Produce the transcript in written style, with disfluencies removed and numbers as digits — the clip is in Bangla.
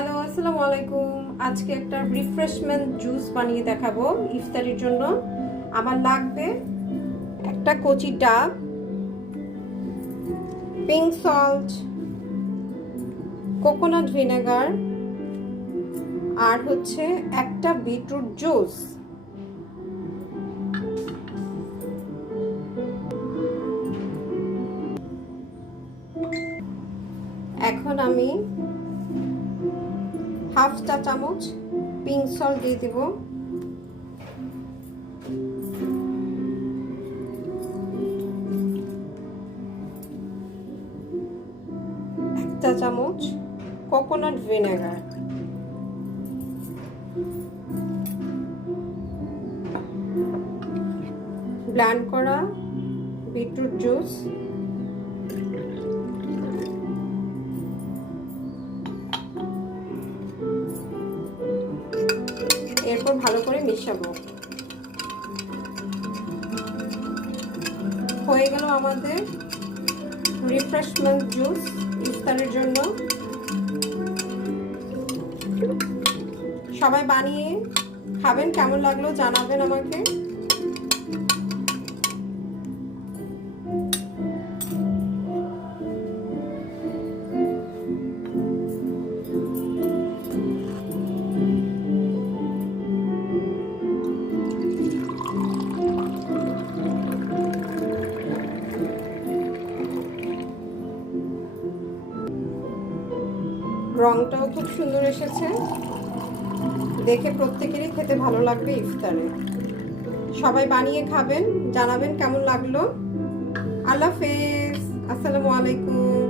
হ্যালো, আসসালামু আলাইকুম। আজকে একটা রিফ্রেশমেন্ট জুস বানিয়ে দেখাবো ইফতারির জন্য। আমার লাগবে একটা কচি ডাব, পিঙ্ক সল্ট, কোকোনাট ভিনেগার আর হচ্ছে একটা বিটরুট জুস। এখন আমি হাফ চা চামচ পিঙ্ক সল্ট দিয়ে দেব, এক চা চামচ কোকোনাট ভিনেগার, ব্লেন্ড করা বিটরুট জুস, এরপর ভালো করে মিশাবো। হয়ে গেল আমাদের রিফ্রেশমেন্ট জুস ইফতারের জন্য। সবাই বানিয়ে খাবেন, কেমন লাগলো জানাবেন আমাকে। রংটাও খুব সুন্দর এসেছে, দেখে প্রত্যেকেরই খেতে ভালো লাগবে ইফতারে। সবাই বানিয়ে খাবেন, জানাবেন কেমন লাগলো। আল্লাহ হাফেজ, আসসালামু আলাইকুম।